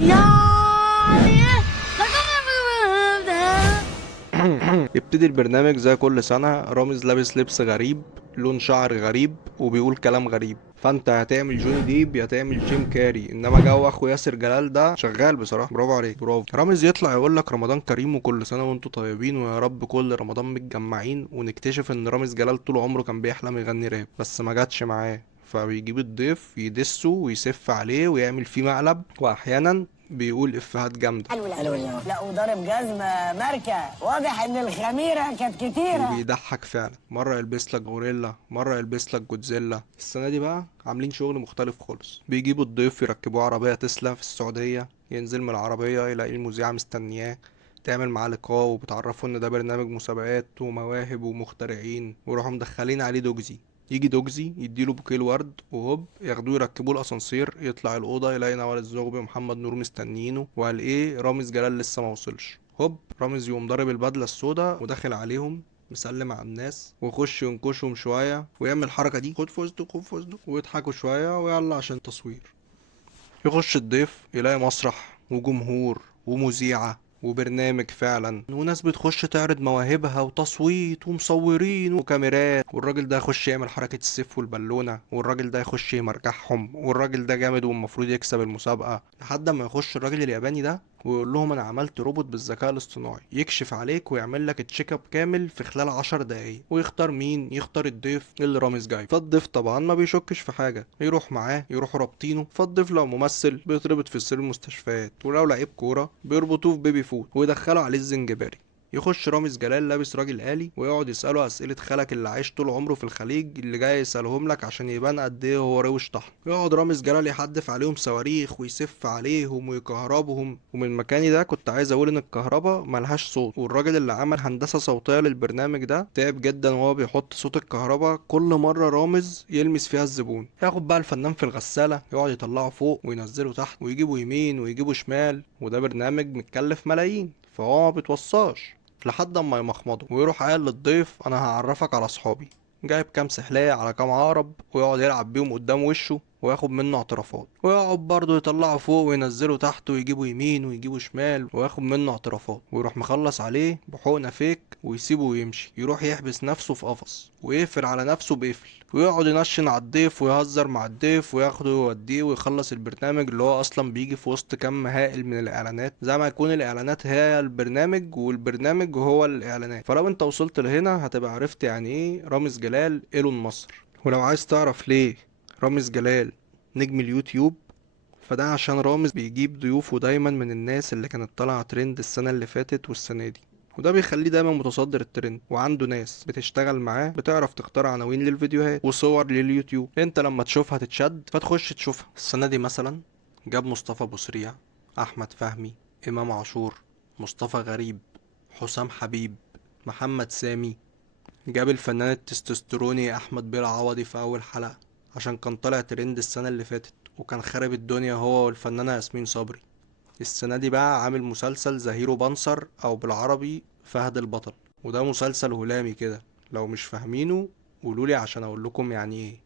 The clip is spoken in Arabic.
يعني يبتدي البرنامج زي كل سنة، رامز لابس لبس غريب، لون شعر غريب، وبيقول كلام غريب. فانت هتعمل جوني ديب يا تعمل جيم كاري، انما جو اخو ياسر جلال ده شغال بصراحة. برافو عليك، برافو. رامز يطلع يقول لك رمضان كريم وكل سنة وانتم طيبين، ويا رب كل رمضان متجمعين، ونكتشف ان رامز جلال طول عمره كان بيحلم يغني راب بس ما جاتش معاه. فبيجيب الضيف يدسه ويسف عليه ويعمل فيه مقلب، واحيانا بيقول افيهات جامدة. حلو لا وضارب جزمة ماركة، واضح ان الخميرة كانت كتيرة. وبيضحك فعلا، مرة يلبس لك غوريلا، مرة يلبس لك جودزيلا. السنة دي بقى عاملين شغل مختلف خالص. بيجيبوا الضيف يركبوه عربية تسلا في السعودية، ينزل من العربية يلاقي المذيعة مستنياه، تعمل معاه لقاء وبتعرفه ان ده برنامج مسابقات ومواهب ومخترعين، ويروحوا مدخلين عليه دوجزي. يجي دوجزي يديله بوكيه ورد، وهوب ياخدوه يركبوه الاسانسير، يطلع الاوضه يلاقي نوال الزغبي ومحمد نور مستنيينه، وقال ايه رامز جلال لسه ما وصلش. هوب رامز يقوم ضارب البدله السودا وداخل عليهم، مسلم على الناس ويخش ينكشهم شويه ويعمل الحركه دي، خد فستق خد فستق، ويضحكوا شويه ويلا عشان تصوير. يخش الضيف يلاقي مسرح وجمهور ومذيعة وبرنامج فعلا، وناس بتخش تعرض مواهبها وتصويت ومصورين وكاميرات، والراجل ده يخش يعمل حركة السيف والبالونة، والراجل ده يخش يمرجحهم، والراجل ده جامد والمفروض يكسب المسابقة، لحد ما يخش الراجل الياباني ده ويقول لهم انا عملت روبوت بالذكاء الاصطناعي يكشف عليك ويعمل لك تشيك اب كامل في خلال 10 دقايق. ويختار مين؟ يختار الضيف اللي رامز جاي. فالضيف طبعا ما بيشكش في حاجه، يروح معاه يروحوا رابطينه. فالضيف لو ممثل بيتربط في سرير المستشفيات، ولو لعيب كوره بيربطوه في بيبي فود ويدخلوا عليه الزنجباري. يخش رامز جلال لابس راجل آلي ويقعد يسأله أسئلة خالك اللي عايش طول عمره في الخليج اللي جاي يسألهم لك عشان يبان قد ايه هو روش طحن. يقعد رامز جلال يحدف عليهم صواريخ ويسف عليهم ويكهربهم. ومن مكاني ده كنت عايز اقول ان الكهرباء ملهاش صوت، والراجل اللي عمل هندسة صوتية للبرنامج ده تعب جدا وهو بيحط صوت الكهرباء كل مرة رامز يلمس فيها الزبون. ياخد بقى الفنان في الغسالة يقعد يطلعه فوق وينزله تحت ويجيبه يمين ويجيبه شمال، وده برنامج متكلف ملايين فهو ما بيتوصاش. لحد اما يمخمضه ويروح قايل للضيف انا هعرفك على اصحابي، جايب كام سحلية على كام عقرب، ويقعد يلعب بيهم قدام وشه وياخد منه اعترافات، ويقعد برضه يطلعه فوق وينزله تحت ويجيبه يمين ويجيبه شمال وياخد منه اعترافات، ويروح مخلص عليه بحقنة فيك ويسيبه ويمشي، يروح يحبس نفسه في قفص ويقفل على نفسه بقفل، ويقعد ينشن على الضيف ويهزر مع الضيف وياخده ويوديه ويخلص البرنامج اللي هو اصلا بيجي في وسط كم هائل من الاعلانات، زي ما يكون الاعلانات هي البرنامج والبرنامج هو الاعلانات. فلو انت وصلت لهنا هتبقى عرفت يعني ايه رامز جلال ايلون مصر. ولو عايز تعرف ليه رامز جلال نجم اليوتيوب، فده عشان رامز بيجيب ضيوفه دايما من الناس اللي كانت طالعة ترند السنة اللي فاتت والسنة دي، وده بيخليه دايما متصدر الترند، وعنده ناس بتشتغل معاه بتعرف تختار عناوين للفيديوهات وصور لليوتيوب انت لما تشوفها تتشد فتخش تشوفها. السنة دي مثلا جاب مصطفى بوسريع، احمد فهمي، امام عاشور، مصطفى غريب، حسام حبيب، محمد سامي. جاب الفنان التستوستيروني احمد بير عوضي في اول حلقة عشان كان طالع ترند السنة اللي فاتت وكان خارب الدنيا هو والفنانة ياسمين صبري. السنة دي بقى عامل مسلسل زهيرو بنصر او بالعربي فهد البطل، وده مسلسل هلامي كده، لو مش فاهمينه قولولي عشان اقول لكم يعني ايه.